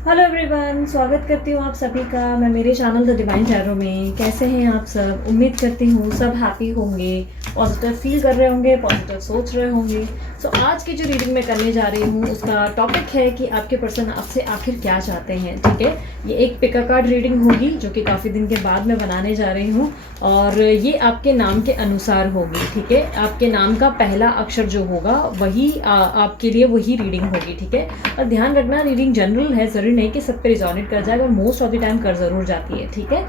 Hello everyone, स्वागत करती हूँ आप सभी का मैं मेरे चैनल द डिवाइन टैरो में। कैसे हैं आप सब? उम्मीद करती हूँ सब हैप्पी होंगे, पॉजिटिव फील कर रहे होंगे, पॉजिटिव सोच रहे होंगे। सो आज की जो रीडिंग मैं करने जा रही हूँ उसका टॉपिक है कि आपके पर्सन आपसे आखिर क्या चाहते हैं। ठीक है, ये एक पिका कार्ड रीडिंग होगी जो कि काफ़ी दिन के बाद मैं बनाने जा रही हूँ और ये आपके नाम के अनुसार होगी। ठीक है, आपके नाम का पहला अक्षर जो होगा वही आपके लिए वही रीडिंग होगी। ठीक है, और ध्यान रखना रीडिंग जनरल है, जरूरी नहीं कि सब पे रिजोनेट कर जाए, और मोस्ट ऑफ द टाइम कर जरूर जाती है। ठीक है,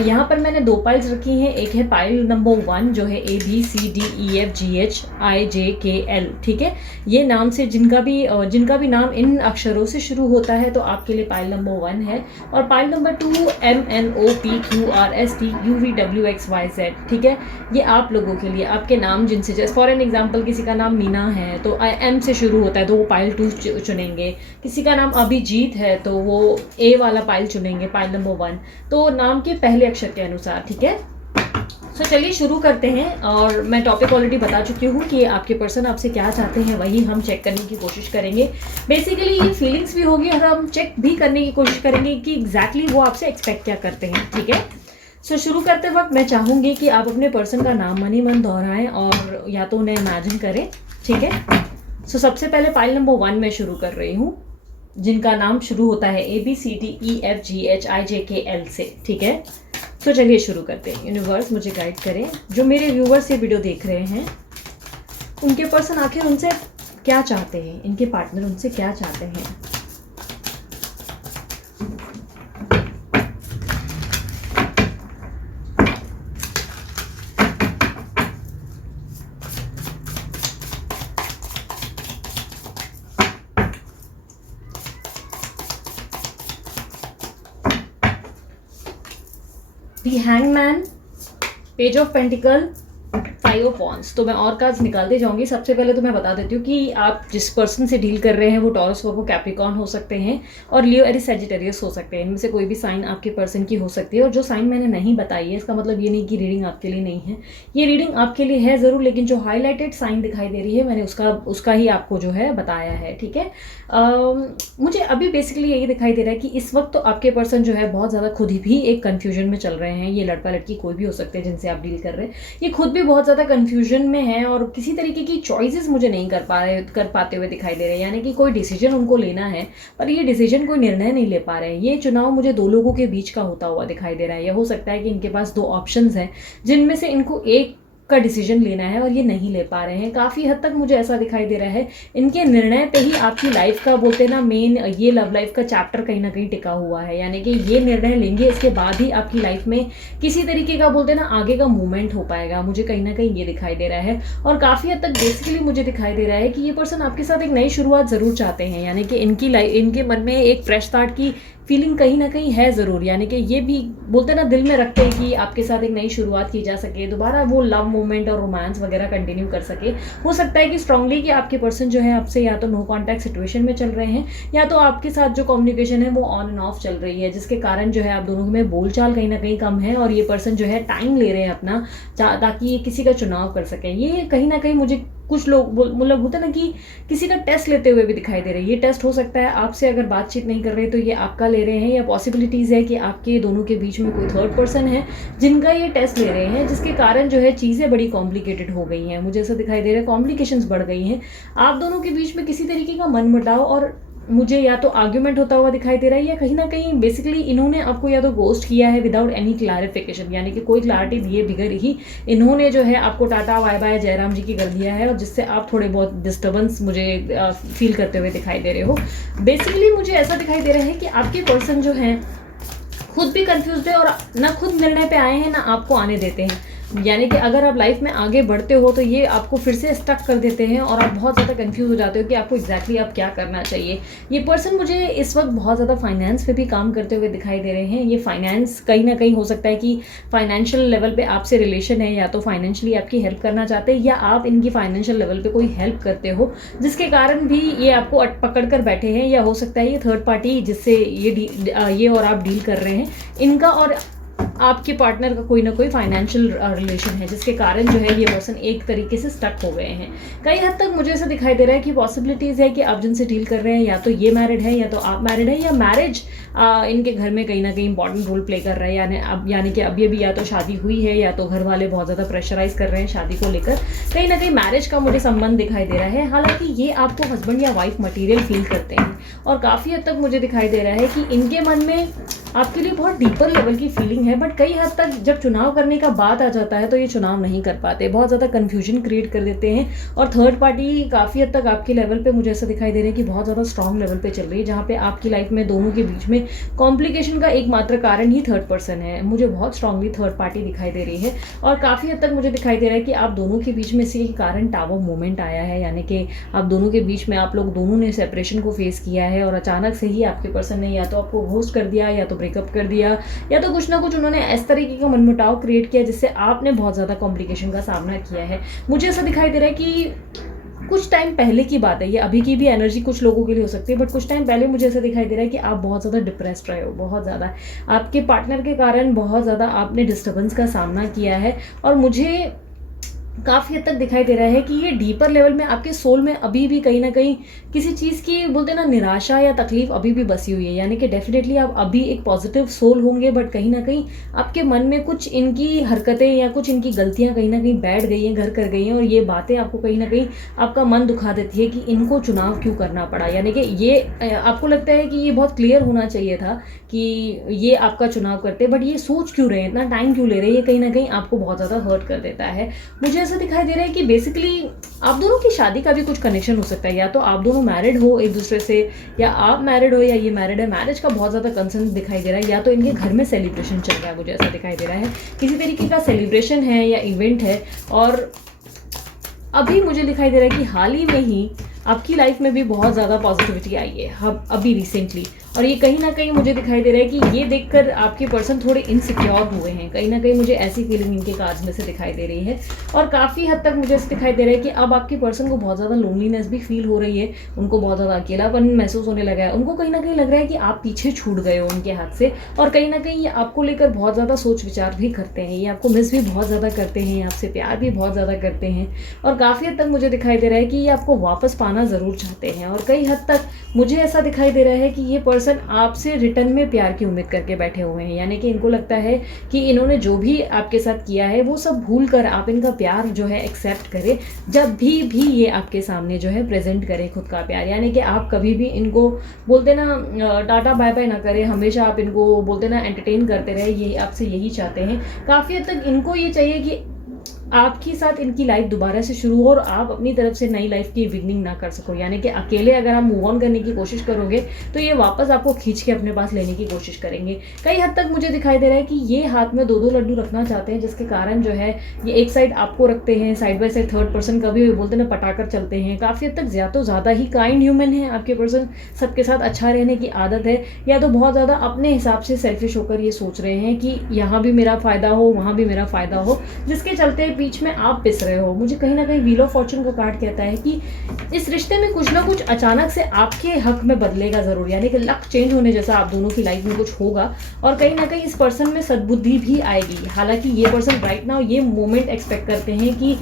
यहाँ पर मैंने दो पाइल्स रखी हैं। एक है पाइल नंबर 1 जो है ABCDEFGHIJKL। ठीक है, ये नाम से जिनका भी नाम इन अक्षरों से शुरू होता है तो आपके लिए पाइल नंबर 1 है। और पाइल नंबर 2 MNOPQRSTUVWXYZ। ठीक है, ये आप लोगों के लिए आपके नाम जिनसे, जैसे फॉर एन एग्जाम्पल किसी का नाम मीना है तो M से शुरू होता है तो वो पाइल 2 चुनेंगे। किसी का नाम अभिजीत है तो वो A वाला पाइल चुनेंगे, पाइल नंबर 1। तो नाम के पहले अक्षर के अनुसार। ठीक है, सो चलिए शुरू करते हैं। और मैं टॉपिक ऑलरेडी बता चुकी हूँ कि आपके पर्सन आपसे क्या चाहते हैं, वही हम चेक करने की कोशिश करेंगे। बेसिकली ये फीलिंग्स भी होगी और हम चेक भी करने की कोशिश करेंगे कि एग्जैक्टली वो आपसे एक्सपेक्ट क्या करते हैं। ठीक है, सो शुरू करते वक्त मैं चाहूँगी कि आप अपने पर्सन का नाम मन ही मन दोहराएं और या तो उन्हें इमेजिन करें। ठीक है, सो सबसे पहले पाइल नंबर 1 में शुरू कर रही हूँ, जिनका नाम शुरू होता है ABCDEFGHIJKL से। ठीक है, तो चलिए शुरू करते हैं। यूनिवर्स मुझे गाइड करें, जो मेरे व्यूवर्स ये वीडियो देख रहे हैं उनके पर्सन आखिर उनसे क्या चाहते हैं, इनके पार्टनर उनसे क्या चाहते हैं। The hangman, page of pentacles, 5 of wands. तो मैं और कार्ड्स निकालते जाऊंगी। सबसे पहले तो मैं बता देती हूँ कि आप जिस पर्सन से डील कर रहे हैं वो टॉरस, वर्गो, कैप्रिकॉर्न हो सकते हैं और लियो, एरिस, सैजिटेरियस हो सकते हैं। इनमें से कोई भी साइन आपके पर्सन की हो सकती है। और जो साइन मैंने नहीं बताई है इसका मतलब ये नहीं कि रीडिंग आपके लिए नहीं है, ये रीडिंग आपके लिए है ज़रूर, लेकिन जो हाईलाइटेड साइन दिखाई दे रही है मैंने उसका ही आपको जो है बताया है। ठीक है, मुझे अभी बेसिकली यही दिखाई दे रहा है कि इस वक्त तो आपके पर्सन जो है बहुत ज़्यादा खुद ही भी एक कन्फ्यूजन में चल रहे हैं। ये लड़का लड़की कोई भी हो सकते हैं जिनसे आप डील कर रहे हैं, ये खुद भी बहुत ज़्यादा कन्फ्यूजन में है और किसी तरीके की चॉइसेस मुझे नहीं कर पाते हुए दिखाई दे रहे हैं। यानी कि कोई डिसीजन उनको लेना है पर ये डिसीजन कोई निर्णय नहीं ले पा रहे हैं। ये चुनाव मुझे दो लोगों के बीच का होता हुआ दिखाई दे रहा है। यह हो सकता है कि इनके पास दो ऑप्शंस हैं जिनमें से इनको एक का डिसीजन लेना है और ये नहीं ले पा रहे हैं। काफ़ी हद तक मुझे ऐसा दिखाई दे रहा है इनके निर्णय पे ही आपकी लाइफ का, बोलते ना, मेन ये लव लाइफ का चैप्टर कहीं ना कहीं टिका हुआ है। यानी कि ये निर्णय लेंगे, इसके बाद ही आपकी लाइफ में किसी तरीके का, बोलते ना, आगे का मूवमेंट हो पाएगा। मुझे कहीं ना कहीं ये दिखाई दे रहा है और काफ़ी हद तक बेसिकली मुझे दिखाई दे रहा है कि ये पर्सन आपके साथ एक नई शुरुआत ज़रूर चाहते हैं। यानी कि इनके मन में एक फ्रेश स्टार्ट की फीलिंग कहीं ना कहीं है ज़रूर। यानी कि ये भी, बोलते ना, दिल में रखते हैं कि आपके साथ एक नई शुरुआत की जा सके, दोबारा वो लव मोमेंट और रोमांस वगैरह कंटिन्यू कर सके। हो सकता है कि स्ट्रांगली कि आपके पर्सन जो है आपसे या तो नो कॉन्टैक्ट सिचुएशन में चल रहे हैं या तो आपके साथ जो कम्युनिकेशन है वो ऑन एंड ऑफ चल रही है, जिसके कारण जो है आप दोनों में बोलचाल कहीं ना कहीं कम है और ये पर्सन जो है टाइम ले रहे हैं अपना, ताकि ये किसी का चुनाव कर सकें। ये कहीं ना कहीं मुझे कुछ लोग मतलब होता है ना कि किसी का टेस्ट लेते हुए भी दिखाई दे रही है। ये टेस्ट हो सकता है आपसे अगर बातचीत नहीं कर रहे तो ये आपका ले रहे हैं, या पॉसिबिलिटीज़ है कि आपके दोनों के बीच में कोई थर्ड पर्सन है जिनका ये टेस्ट ले रहे हैं, जिसके कारण जो है चीज़ें बड़ी कॉम्प्लिकेटेड हो गई हैं। मुझे ऐसा दिखाई दे रहा है कॉम्प्लिकेशंस बढ़ गई हैं। आप दोनों के बीच में किसी तरीके का मनमुटाव और मुझे या तो आर्ग्यूमेंट होता हुआ दिखाई दे रहा है या कहीं ना कहीं बेसिकली इन्होंने आपको या तो गोस्ट किया है विदाउट एनी क्लैरिफिकेशन। यानी कि कोई क्लैरिटी दिए बिगड़ ही इन्होंने जो है आपको टाटा बाय बाय जयराम जी की कर दिया है, और जिससे आप थोड़े बहुत डिस्टर्बेंस मुझे फील करते हुए दिखाई दे रहे हो। बेसिकली मुझे ऐसा दिखाई दे रहा है कि आपके पर्सन जो है खुद भी कंफ्यूज है और ना खुद निर्णय पे आए हैं ना आपको आने देते हैं। यानी कि अगर आप लाइफ में आगे बढ़ते हो तो ये आपको फिर से स्टक कर देते हैं और आप बहुत ज़्यादा कंफ्यूज हो जाते हो कि आपको एग्जैक्टली आप क्या करना चाहिए। ये पर्सन मुझे इस वक्त बहुत ज़्यादा फाइनेंस पे भी काम करते हुए दिखाई दे रहे हैं। ये फाइनेंस कहीं ना कहीं हो सकता है कि फाइनेंशियल लेवल पे आपसे रिलेशन है, या तो फाइनेंशियली आपकी हेल्प करना चाहते हैं या आप इनकी फाइनेंशियल लेवल पे कोई हेल्प करते हो, जिसके कारण भी ये आपको पकड़ कर बैठे हैं। या हो सकता है ये थर्ड पार्टी जिससे ये और आप डील कर रहे हैं, इनका और आपके पार्टनर का कोई ना कोई फाइनेंशियल रिलेशन है जिसके कारण जो है ये पर्सन एक तरीके से स्टक हो गए हैं। कई हद तक मुझे ऐसा दिखाई दे रहा है कि पॉसिबिलिटीज़ है कि आप जिनसे डील कर रहे हैं या तो ये मैरिड है या तो आप मैरिड है, या मैरिज इनके घर में कहीं ना कहीं इंपॉर्टेंट रोल प्ले कर रहा है, यानी कि अभी अभी या तो शादी हुई है या तो घर वाले बहुत ज़्यादा प्रेशराइज कर रहे हैं शादी को लेकर। कहीं ना कहीं मैरिज का मुझे संबंध दिखाई दे रहा है। हालांकि ये आपको हस्बैंड या वाइफ मटेरियल फील करते हैं और काफ़ी हद तक मुझे दिखाई दे रहा है कि इनके मन में आपके लिए बहुत डीपर लेवल की फीलिंग है, बट कई हद तक जब चुनाव करने का बात आ जाता है तो ये चुनाव नहीं कर पाते, बहुत ज़्यादा कन्फ्यूजन क्रिएट कर देते हैं। और थर्ड पार्टी काफ़ी हद तक आपके लेवल पे मुझे ऐसा दिखाई दे रहा है कि बहुत ज़्यादा स्ट्रॉन्ग लेवल पे चल रही है, जहाँ पे आपकी लाइफ में दोनों के बीच में कॉम्प्लिकेशन का एकमात्र कारण ही थर्ड पर्सन है। मुझे बहुत स्ट्रांगली थर्ड पार्टी दिखाई दे रही है और काफ़ी हद तक मुझे दिखाई दे रहा है कि आप दोनों के बीच में इसी के कारण टावर मोमेंट आया है, यानी कि आप दोनों के बीच में आप लोग दोनों ने सेपरेशन को फेस किया है और अचानक से ही आपके पर्सन ने या तो आपको घोस्ट कर दिया या तो ब्रेकअप कर दिया या तो कुछ ना कुछ उन्होंने इस तरीके का मनमुटाव क्रिएट किया जिससे आपने बहुत ज़्यादा कॉम्प्लिकेशन का सामना किया है। मुझे ऐसा दिखाई दे रहा है कि कुछ टाइम पहले की बात है, ये अभी की भी एनर्जी कुछ लोगों के लिए हो सकती है, बट कुछ टाइम पहले मुझे ऐसा दिखाई दे रहा है कि आप बहुत ज़्यादा डिप्रेस्ड रहे हो, बहुत ज़्यादा आपके पार्टनर के कारण बहुत ज़्यादा आपने डिस्टर्बेंस का सामना किया है। और मुझे काफ़ी हद तक दिखाई दे रहा है कि ये डीपर लेवल में आपके सोल में अभी भी कहीं ना कहीं किसी चीज़ की बोलते ना निराशा या तकलीफ अभी भी बसी हुई है, यानी कि डेफिनेटली आप अभी एक पॉजिटिव सोल होंगे, बट कहीं ना कहीं आपके मन में कुछ इनकी हरकतें या कुछ इनकी गलतियां कहीं ना कहीं बैठ गई हैं, घर कर गई हैं, और ये बातें आपको कहीं ना कहीं आपका मन दुखा देती है कि इनको चुनाव क्यों करना पड़ा। यानी कि ये आपको लगता है कि ये बहुत क्लियर होना चाहिए था कि ये आपका चुनाव करते, बट ये सोच क्यों रहे हैं, इतना टाइम क्यों ले रहे हैं, ये कहीं ना कहीं आपको बहुत ज़्यादा हर्ट कर देता है। मुझे ऐसा दिखाई दे रहा है कि बेसिकली आप दोनों की शादी का भी कुछ कनेक्शन हो सकता है, या तो आप दोनों मैरिड हो एक दूसरे से, या आप मैरिड हो या ये मैरिड है। मैरिज का बहुत ज़्यादा कंसर्न दिखाई दे रहा है, या तो इनके घर में सेलिब्रेशन चल रहा है, मुझे ऐसा दिखाई दे रहा है किसी तरीके का सेलिब्रेशन है या इवेंट है। और अभी मुझे दिखाई दे रहा है कि हाल ही में ही आपकी लाइफ में भी बहुत ज़्यादा पॉजिटिविटी आई है अभी रिसेंटली, और ये कहीं ना कहीं मुझे दिखाई दे रहा है कि ये देखकर आपके पर्सन थोड़े इनसिक्योर हुए हैं, कहीं ना कहीं मुझे ऐसी फीलिंग इनके कार्ड्स में से दिखाई दे रही है। और काफ़ी हद तक मुझे दिखाई दे रहा है कि अब आपके पर्सन को बहुत ज़्यादा लोनलीनेस भी फील हो रही है, उनको बहुत ज़्यादा अकेलापन महसूस होने लगा है, उनको कहीं ना कहीं लग रहा है कि आप पीछे छूट गए हो उनके हाथ से, और कहीं ना कहीं ये आपको लेकर बहुत ज़्यादा सोच विचार भी करते हैं, ये आपको मिस भी बहुत ज़्यादा करते हैं, आपसे प्यार भी बहुत ज़्यादा करते हैं, और काफ़ी हद तक मुझे दिखाई दे रहा है कि ये आपको वापस पाना ज़रूर चाहते हैं। और कई हद तक मुझे ऐसा दिखाई दे रहा है कि ये पर्सन आपसे रिटर्न में प्यार की उम्मीद करके बैठे हुए हैं, यानी कि इनको लगता है कि इन्होंने जो भी आपके साथ किया है वो सब भूल कर आप इनका प्यार जो है एक्सेप्ट करें, जब भी ये आपके सामने जो है प्रेजेंट करें खुद का प्यार, यानी कि आप कभी भी इनको बोलते ना टाटा बाय बाय ना करें, हमेशा आप इनको बोलते ना एंटरटेन करते रहे, ये आपसे यही चाहते हैं। काफ़ी हद तक इनको ये चाहिए कि आपके साथ इनकी लाइफ दोबारा से शुरू हो और आप अपनी तरफ से नई लाइफ की बिगनिंग ना कर सको, यानी कि अकेले अगर आप मूव ऑन करने की कोशिश करोगे तो ये वापस आपको खींच के अपने पास लेने की कोशिश करेंगे। कई हद तक मुझे दिखाई दे रहा है कि ये हाथ में दो दो लड्डू रखना चाहते हैं, जिसके कारण जो है ये एक साइड आपको रखते हैं, side by side third person का भी बोलते ना पटाकर चलते हैं। काफ़ी हद तक ज़्यादा ही काइंड ह्यूमन है आपके पर्सन, सबके साथ अच्छा रहने की आदत है, या तो बहुत ज़्यादा अपने हिसाब से सेल्फिश होकर ये सोच रहे हैं कि यहाँ भी मेरा फ़ायदा हो वहाँ भी मेरा फ़ायदा हो, जिसके चलते बीच में आप पिस रहे हो। मुझे कहीं ना कहीं व्हील ऑफ फॉर्चून का कार्ड कहता है कि इस रिश्ते में कुछ ना कुछ अचानक से आपके हक में बदलेगा जरूर, यानी कि लक चेंज होने जैसा आप दोनों की लाइफ में कुछ होगा, और कहीं ना कहीं इस पर्सन में सद्बुद्धि भी आएगी। हालांकि ये पर्सन राइट नाउ ये मोमेंट एक्सपेक्ट करते हैं कि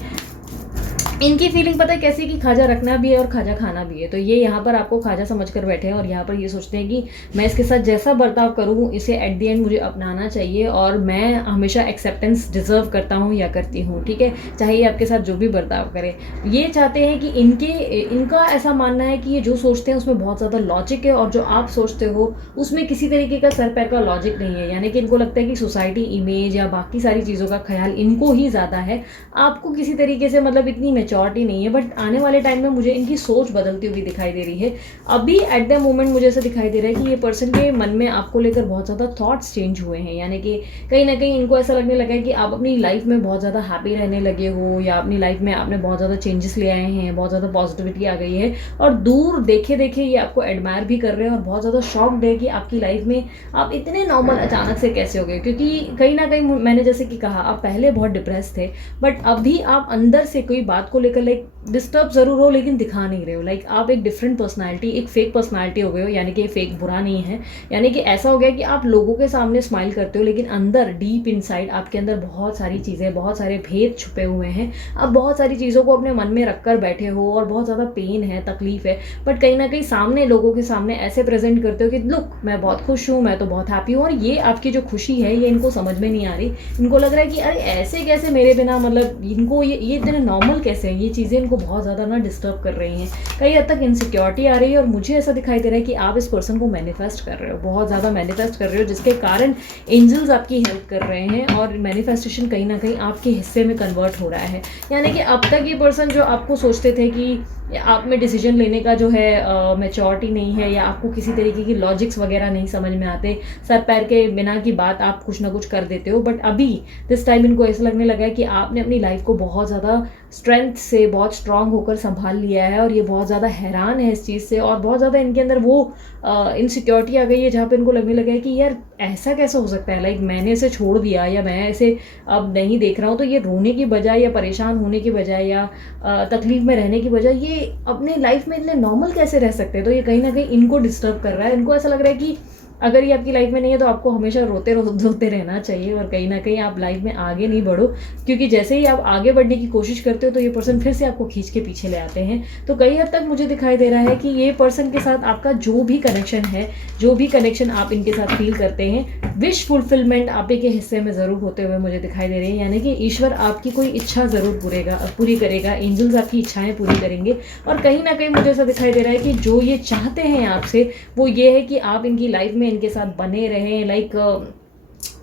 इनकी फीलिंग पता है कैसी कि खाजा रखना भी है और खाजा खाना भी है, तो ये यहाँ पर आपको खाजा समझकर बैठे हैं और यहाँ पर ये सोचते हैं कि मैं इसके साथ जैसा बर्ताव करूँ इसे एट द एंड मुझे अपनाना चाहिए, और मैं हमेशा एक्सेप्टेंस डिजर्व करता हूँ या करती हूँ, ठीक है, चाहे ये आपके साथ जो भी बर्ताव करे। ये चाहते हैं कि इनका ऐसा मानना है कि ये जो सोचते हैं उसमें बहुत ज़्यादा लॉजिक है, और जो आप सोचते हो उसमें किसी तरीके का सर पैर का लॉजिक नहीं है, यानी कि इनको लगता है कि सोसाइटी इमेज या बाकी सारी चीज़ों का ख्याल इनको ही ज़्यादा है, आपको किसी तरीके से मतलब इतनी मेच्योरिटी नहीं है। बट आने वाले टाइम में मुझे इनकी सोच बदलती हुई दिखाई दे रही है। अभी एट द मोमेंट मुझे ऐसा दिखाई दे रहा है कि ये पर्सन के मन में आपको लेकर बहुत ज़्यादा थॉट्स चेंज हुए हैं, यानी कि कहीं ना कहीं इनको ऐसा लगने लगा है कि आप अपनी लाइफ में बहुत ज़्यादा हैप्पी रहने लगे हो, या अपनी लाइफ में आपने बहुत ज़्यादा चेंजेस ले आए हैं, बहुत ज़्यादा पॉजिटिविटी आ गई है, और दूर देखे देखे ये आपको एडमायर भी कर रहे हैं और बहुत ज़्यादा शॉक्ड है कि आपकी लाइफ में आप इतने नॉर्मल अचानक से कैसे हो गए। क्योंकि कहीं ना कहीं मैंने जैसे कि कहा आप पहले बहुत डिप्रेस थे, बट अभी आप अंदर से कोई बात को लेकर लाइक डिस्टर्ब ज़रूर हो लेकिन दिखा नहीं रहे हो, लाइक आप एक डिफरेंट पर्सनालिटी, एक फेक पर्सनालिटी हो गए हो, यानी कि फेक बुरा नहीं है, यानी कि ऐसा हो गया कि आप लोगों के सामने स्माइल करते हो लेकिन अंदर डीप इनसाइड आपके अंदर बहुत सारी चीज़ें, बहुत सारे भेद छुपे हुए हैं। आप बहुत सारी चीज़ों को अपने मन में रख कर बैठे हो और बहुत ज़्यादा पेन है, तकलीफ है, बट कहीं ना कहीं सामने लोगों के सामने ऐसे प्रेजेंट करते हो कि लुक मैं बहुत खुश हूँ, मैं तो बहुत हैप्पी हूँ, और ये आपकी जो खुशी है ये इनको समझ में नहीं आ रही। इनको लग रहा है कि अरे ऐसे कैसे मेरे बिना, मतलब इनको ये इतने नॉर्मल कैसे हैं, ये चीज़ें इनको बहुत ज़्यादा ना डिस्टर्ब कर रही हैं, कई हद तक इनसिक्योरिटी आ रही है। और मुझे ऐसा दिखाई दे रहा है कि आप इस पर्सन को मैनिफेस्ट कर रहे हो, बहुत ज़्यादा मैनिफेस्ट कर रहे हो, जिसके कारण एंजल्स आपकी हेल्प कर रहे हैं और मैनिफेस्टेशन कहीं ना कहीं आपके हिस्से में कन्वर्ट हो रहा है। यानी कि अब तक ये पर्सन जो आपको सोचते थे कि आप में डिसीजन लेने का जो है मैच्योरिटी नहीं है, या आपको किसी तरीके की लॉजिक्स वगैरह नहीं समझ में आते, सर पैर के बिना की बात आप कुछ ना कुछ कर देते हो, बट अभी दिस टाइम इनको ऐसा लगने लगा है कि आपने अपनी लाइफ को बहुत ज़्यादा स्ट्रेंथ से, बहुत स्ट्रांग होकर संभाल लिया है, और ये बहुत ज़्यादा हैरान है इस चीज़ से, और बहुत ज़्यादा इनके अंदर वो इनसिक्योरिटी आ गई है जहाँ पे इनको लगने लगा है कि यार ऐसा कैसे हो सकता है, लाइक मैंने इसे छोड़ दिया या मैं इसे अब नहीं देख रहा हूँ, तो ये रोने की बजाय या परेशान होने की बजाय या तकलीफ में रहने की बजाय ये अपने लाइफ में इतने नॉर्मल कैसे रह सकते हैं। तो ये कहीं ना कहीं इनको डिस्टर्ब कर रहा है। इनको ऐसा लग रहा है कि अगर ये आपकी लाइफ में नहीं है तो आपको हमेशा रोते रहना चाहिए, और कहीं ना कहीं आप लाइफ में आगे नहीं बढ़ो, क्योंकि जैसे ही आप आगे बढ़ने की कोशिश करते हो तो ये पर्सन फिर से आपको खींच के पीछे ले आते हैं। तो कई हद तक मुझे दिखाई दे रहा है कि ये पर्सन के साथ आपका जो भी कनेक्शन है, जो भी कनेक्शन आप इनके साथ फील करते हैं, विश फुलफिलमेंट आप ही के हिस्से में ज़रूर होते हुए मुझे दिखाई दे रहे हैं। यानी कि ईश्वर आपकी कोई इच्छा ज़रूर पूरी करेगा, एंजल्स आपकी इच्छाएं पूरी करेंगे। और कहीं ना कहीं मुझे ऐसा दिखाई दे रहा है कि जो ये चाहते हैं आपसे वो ये है कि आप इनकी लाइफ में इनके साथ बने रहें, लाइक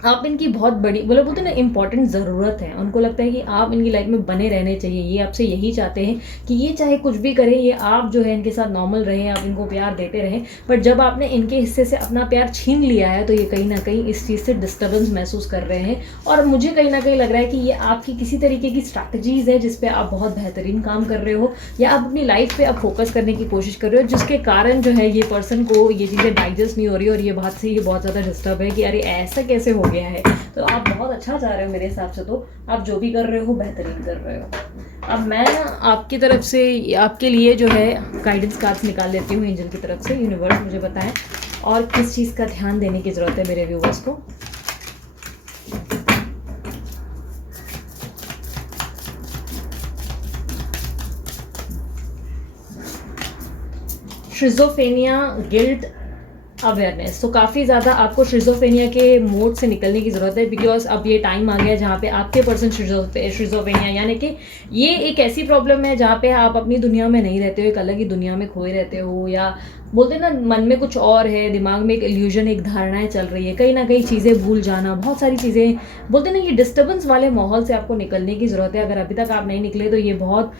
आप इनकी बहुत बड़ी बोलते ना इंपॉर्टेंट ज़रूरत है। उनको लगता है कि आप इनकी लाइफ में बने रहने चाहिए, ये आपसे यही चाहते हैं कि ये चाहे कुछ भी करें, ये आप जो है इनके साथ नॉर्मल रहें, आप इनको प्यार देते रहें। बट जब आपने इनके हिस्से से अपना प्यार छीन लिया है तो ये कहीं ना कहीं इस चीज़ से डिस्टर्बेंस महसूस कर रहे हैं। और मुझे कहीं ना कहीं लग रहा है कि ये आपकी किसी तरीके की स्ट्रैटेजीज़ है जिस पे आप बहुत बेहतरीन काम कर रहे हो, या आप अपनी लाइफ पे आप फोकस करने की कोशिश कर रहे हो, जिसके कारण जो है ये पर्सन को ये चीज़ें डाइजेस्ट नहीं हो रही, और ये बात से ये बहुत ज़्यादा डिस्टर्ब है कि अरे ऐसा कैसे हो गया है। तो आप बहुत अच्छा जा रहे हो मेरे हिसाब से, तो आप जो भी कर रहे हो बेहतरीन कर रहे हो। अब मैं आपकी तरफ से आपके लिए जो है गाइडेंस कार्ड्स निकाल लेती हूँ एंजल की तरफ से। यूनिवर्स मुझे बताएं और किस चीज़ का ध्यान देने की ज़रूरत है मेरे व्यूवर्स को। Schizophrenia, guilt, awareness. तो काफ़ी ज़्यादा आपको शिज़ोफ्रेनिया के मोड से निकलने की ज़रूरत है, बिकॉज अब ये टाइम आ गया जहाँ पे आपके पर्सन शिज़ोफ्रेनिया, यानी कि ये एक ऐसी प्रॉब्लम है जहाँ पे आप अपनी दुनिया में नहीं रहते हो, एक अलग ही दुनिया में खोए रहते हो, या बोलते हैं ना मन में कुछ और है, दिमाग में एक इल्यूजन, एक धारणाएं चल रही है, कहीं ना कहीं चीज़ें भूल जाना, बहुत सारी चीज़ें, बोलते हैं ना ये डिस्टर्बेंस वाले माहौल से आपको निकलने की ज़रूरत है। अगर अभी तक आप नहीं निकले तो ये बहुत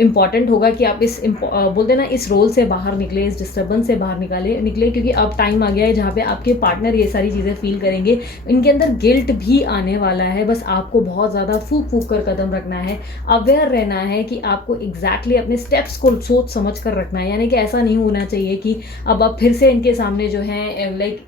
इंपॉर्टेंट होगा कि आप इस बोलते हैं ना इस रोल से बाहर निकले, इस डिस्टर्बेंस से बाहर निकले, क्योंकि अब टाइम आ गया है जहाँ पे आपके पार्टनर ये सारी चीज़ें फील करेंगे। इनके अंदर गिल्ट भी आने वाला है, बस आपको बहुत ज़्यादा फूक कर कदम रखना है, अवेयर रहना है कि आपको एग्जैक्टली अपने स्टेप्स को सोच समझ कर रखना है। यानी कि ऐसा नहीं होना चाहिए कि अब आप फिर से इनके सामने जो है लाइक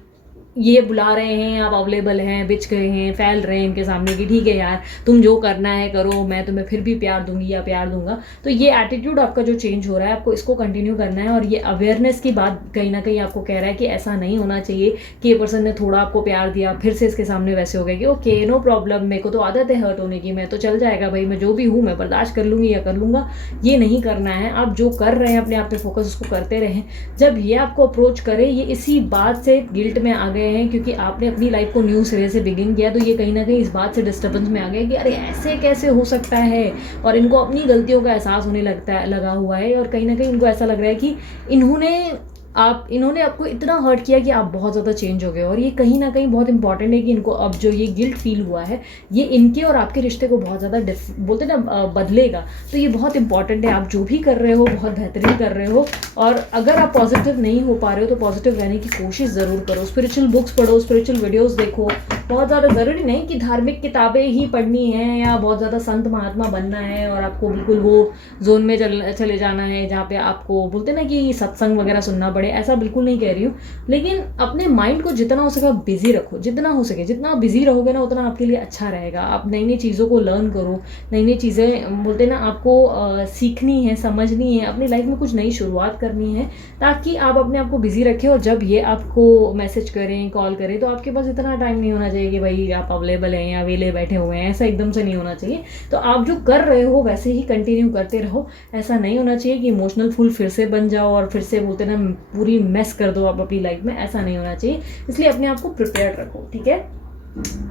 ये बुला रहे हैं, आप अवेलेबल हैं, बिछ गए हैं, फैल रहे हैं इनके सामने कि ठीक है यार तुम जो करना है करो, मैं तुम्हें फिर भी प्यार दूंगी या प्यार दूंगा। तो ये एटीट्यूड आपका जो चेंज हो रहा है, आपको इसको कंटिन्यू करना है। और ये अवेयरनेस की बात कहीं ना कहीं आपको कह रहा है कि ऐसा नहीं होना चाहिए कि ये पर्सन ने थोड़ा आपको प्यार दिया फिर से इसके सामने वैसे हो गया कि ओके नो प्रॉब्लम, मेरे को तो आदत है हर्ट होने की, मैं तो चल जाएगा भाई, मैं जो भी हूँ मैं बर्दाश्त कर लूँगी या कर लूँगा। ये नहीं करना है। आप जो कर रहे हैं अपने आप पे फोकस उसको करते रहें। जब ये आपको अप्रोच करे, ये इसी बात से गिल्ट में आ गए हैं क्योंकि आपने अपनी लाइफ को न्यू सिरे से बिगिन किया, तो ये कहीं ना कहीं इस बात से डिस्टर्बेंस में आ गए कि अरे ऐसे कैसे हो सकता है, और इनको अपनी गलतियों का एहसास होने लगा हुआ है। और कहीं ना कहीं इनको ऐसा लग रहा है कि इन्होंने आपको इतना हर्ट किया कि आप बहुत ज़्यादा चेंज हो गए। और ये कहीं ना कहीं बहुत इंपॉर्टेंट है कि इनको अब जो ये गिल्ट फील हुआ है ये इनके और आपके रिश्ते को बहुत ज़्यादा बोलते ना बदलेगा। तो ये बहुत इंपॉर्टेंट है। आप जो भी कर रहे हो बहुत बेहतरीन कर रहे हो। और अगर आप पॉजिटिव नहीं हो पा रहे हो तो पॉजिटिव रहने की कोशिश ज़रूर करो। स्पिरिचुअल बुक्स पढ़ो, स्पिरिचुअल वीडियोज़ देखो, बहुत ज़्यादा ज़रूरी नहीं कि धार्मिक किताबें ही पढ़नी है या बहुत ज़्यादा संत महात्मा बनना है और आपको बिल्कुल वो जोन में चले जाना है जहाँ पे आपको बोलते ना कि सत्संग वगैरह सुनना पड़े, ऐसा बिल्कुल नहीं कह रही हूँ। लेकिन अपने माइंड को जितना हो सके बिजी रखो, जितना हो सके, जितना बिजी रहोगे ना उतना आपके लिए अच्छा रहेगा। आप नई नई चीज़ों को लर्न करो, नई नई चीज़ें बोलते ना आपको सीखनी है, समझनी है, अपनी लाइफ में कुछ नई शुरुआत करनी है, ताकि आप अपने आप को बिजी रखें। और जब ये आपको मैसेज करें, कॉल करें, तो आपके पास इतना टाइम नहीं होना चाहिए कि भाई आप अवेलेबल हैं या वेले बैठे हुए हैं, ऐसा एकदम से नहीं होना चाहिए। तो आप जो कर रहे हो वैसे ही कंटिन्यू करते रहो। ऐसा नहीं होना चाहिए कि इमोशनल फुल फिर से बन जाओ और फिर से बोलते ना पूरी मेस कर दो आप अपनी लाइफ में, ऐसा नहीं होना चाहिए। इसलिए अपने आप को प्रिपेयर रखो, ठीक है।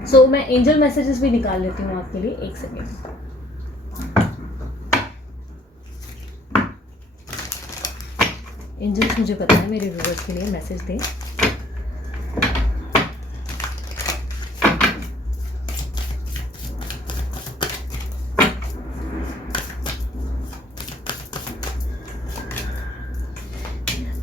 सो मैं एंजल मैसेजेस भी निकाल लेती हूँ आपके लिए, एक सेकेंड। एंजल्स मुझे पता है मेरे व्यूअर्स के लिए मैसेज दें।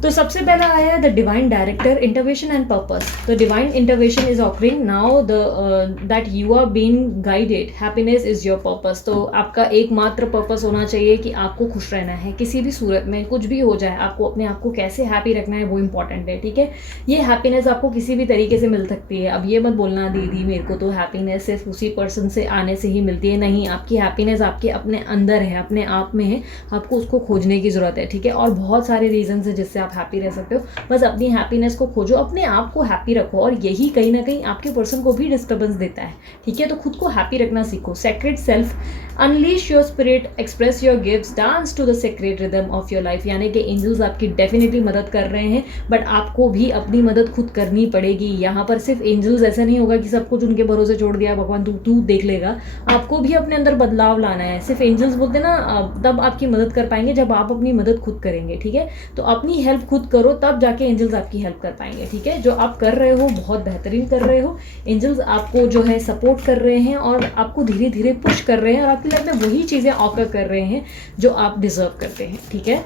तो सबसे पहला आया है the divine director, intervention and purpose. The divine intervention is occurring now that you are being guided, happiness is your purpose. तो आपका एकमात्र पर्पस होना चाहिए कि आपको खुश रहना है किसी भी सूरत में, कुछ भी हो जाए, आपको अपने आप को कैसे हैप्पी रखना है वो इंपॉर्टेंट है, ठीक है। ये हैप्पीनेस आपको किसी भी तरीके से मिल सकती है। अब ये मत बोलना दीदी मेरे को तो हैप्पीनेस सिर्फ उसी पर्सन से आने से ही मिलती है, नहीं, आपकी हैप्पीनेस आपके अपने अंदर है, अपने आप में है, आपको उसको खोजने की ज़रूरत है, ठीक है। और बहुत सारे रीजन है जिससे आप हैप्पी रह सकते हो, बस अपनी हैप्पीनेस को खोजो, अपने आप को हैप्पी रखो। और यही कहीं ना कहीं आपके पर्सन को भी डिस्टर्बेंस देता है, ठीक है। तो खुद को हैप्पी रखना सीखो। Secret self, unleash your spirit, express your gifts, dance to the secret rhythm of your life. यानी कि एंजल्स आपकी डेफिनेटली मदद कर रहे हैं, बट आपको भी अपनी मदद खुद करनी पड़ेगी। यहाँ पर सिर्फ एंजल्स ऐसा नहीं होगा कि सब कुछ उनके भरोसे छोड़ दिया, भगवान तू देख लेगा। आपको भी अपने अंदर बदलाव लाना है। सिर्फ एंजल्स बोलते ना तब आपकी मदद कर पाएंगे जब आप अपनी मदद खुद करेंगे, ठीक है। तो अपनी हेल्प खुद करो, तब जाके एंजल्स आपकी हेल्प कर पाएंगे, ठीक है। जो आप कर रहे हो बहुत बेहतरीन कर रहे हो। एंजल्स आपको जो है सपोर्ट कर रहे हैं और आपको धीरे धीरे पुश कर रहे हैं और आपकी लाइफ में वही चीज़ें ऑकर कर रहे हैं जो आप डिजर्व करते हैं, ठीक है।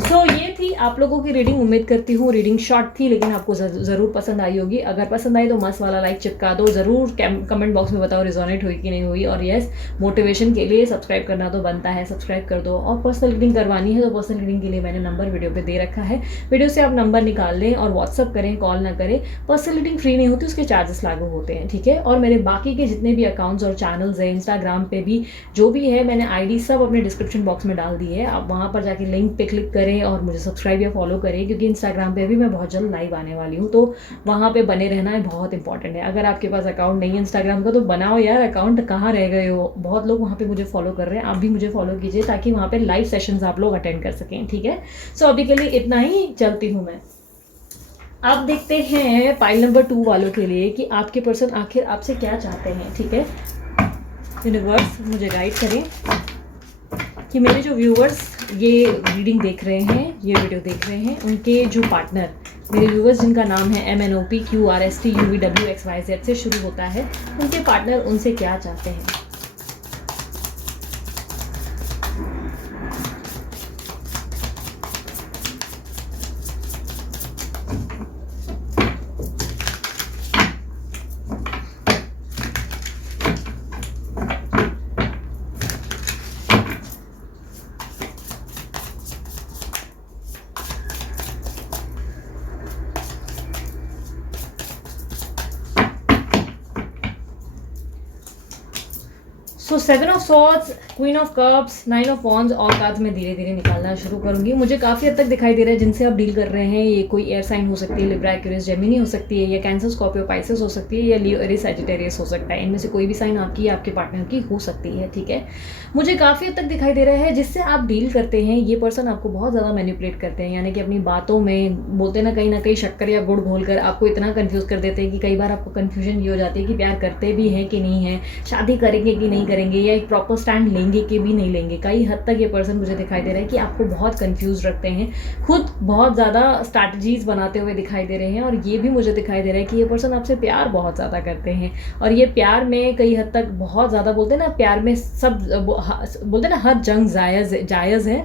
सो ये थी आप लोगों की रीडिंग। उम्मीद करती हूँ रीडिंग शॉर्ट थी लेकिन आपको ज़रूर पसंद आई होगी। अगर पसंद आई तो मस्त वाला लाइक चिपका दो, ज़रूर कमेंट बॉक्स में बताओ रिजोनेट हुई कि नहीं हुई। और यस, मोटिवेशन के लिए सब्सक्राइब करना तो बनता है, सब्सक्राइब कर दो। और पर्सनल रीडिंग करवानी है तो पर्सनल रीडिंग के लिए मैंने नंबर वीडियो पे दे रखा है, वीडियो से आप नंबर निकाल लें और व्हाट्सअप करें, कॉल ना करें। पर्सनल रीडिंग फ्री नहीं होती, उसके चार्जेस लागू होते हैं, ठीक है। और मेरे बाकी के जितने भी अकाउंट्स और चैनल्स हैं, इंस्टाग्राम पे भी जो भी है, मैंने आईडी सब अपने डिस्क्रिप्शन बॉक्स में डाल दी है। आप वहाँ पर जाके लिंक पे क्लिक करें और मुझे सब्सक्राइब या फॉलो करें, क्योंकि इंस्टाग्राम पे भी मैं बहुत जल्द लाइव आने वाली हूँ, तो वहाँ पे बने रहना है, बहुत इंपॉर्टेंट है। अगर आपके पास अकाउंट नहीं है इंस्टाग्राम का तो बनाओ यार अकाउंट, कहाँ रह गए हो। बहुत लोग वहाँ पे मुझे फॉलो कर रहे हैं, आप भी मुझे फॉलो कीजिए ताकि वहाँ पे लाइव सेशंस आप लोग अटेंड कर सकें, ठीक है। सो अभी के लिए इतना ही, चलती हूँ मैं। आप देखते हैं पाइल नंबर 2 वालों के लिए कि आपके पर्सन आखिर आपसे क्या चाहते हैं, ठीक है। यूनिवर्स मुझे गाइड करें कि मेरे जो व्यूअर्स ये रीडिंग देख रहे हैं, ये वीडियो देख रहे हैं, उनके जो पार्टनर, मेरे व्यूअर्स जिनका नाम है MNOPQRSTUVWXYZ से शुरू होता है, उनके पार्टनर उनसे क्या चाहते हैं। सो 7 of swords, queen of cups, 9 of wands और कार्ड्स मैं धीरे धीरे निकालना शुरू करूंगी। मुझे काफ़ी हद तक दिखाई दे रहा है जिनसे आप डील कर रहे हैं, ये कोई एयर साइन हो सकती है, लिब्रा, एक्वेरियस, जेमिनी हो सकती है, या कैंसर, स्कॉर्पियो, पाइसेस हो सकती है, या लियो, एरिस, सैजिटेरियस हो सकता है। इनमें से कोई भी साइन आपकी या आपके पार्टनर की हो सकती है, ठीक है। मुझे काफ़ी हद तक दिखाई दे रहा है जिससे आप डील करते हैं, ये पर्सन आपको बहुत ज़्यादा मैनिपुलेट करते हैं, यानी कि अपनी बातों में बोलते ना कहीं शक्कर या गुड़ घोल कर आपको इतना कन्फ्यूज़ कर देते हैं कि कई बार आपको कन्फ्यूजन ये हो जाती है कि प्यार करते भी हैं कि नहीं है, शादी करेंगे कि नहीं करेंगे, या एक प्रॉपर स्टैंड लेंगे कि भी नहीं लेंगे। कई हद तक ये पर्सन मुझे दिखाई दे रहा है कि आपको बहुत कंफ्यूज रखते हैं, खुद बहुत ज़्यादा स्ट्रैटेजीज बनाते हुए दिखाई दे रहे हैं। और ये भी मुझे दिखाई दे रहा है कि ये पर्सन आपसे प्यार बहुत ज़्यादा करते हैं, और ये प्यार में कई हद तक बहुत ज़्यादा बोलते हैं ना, प्यार में सब बोलते हैं ना हर जंग जायज़ है,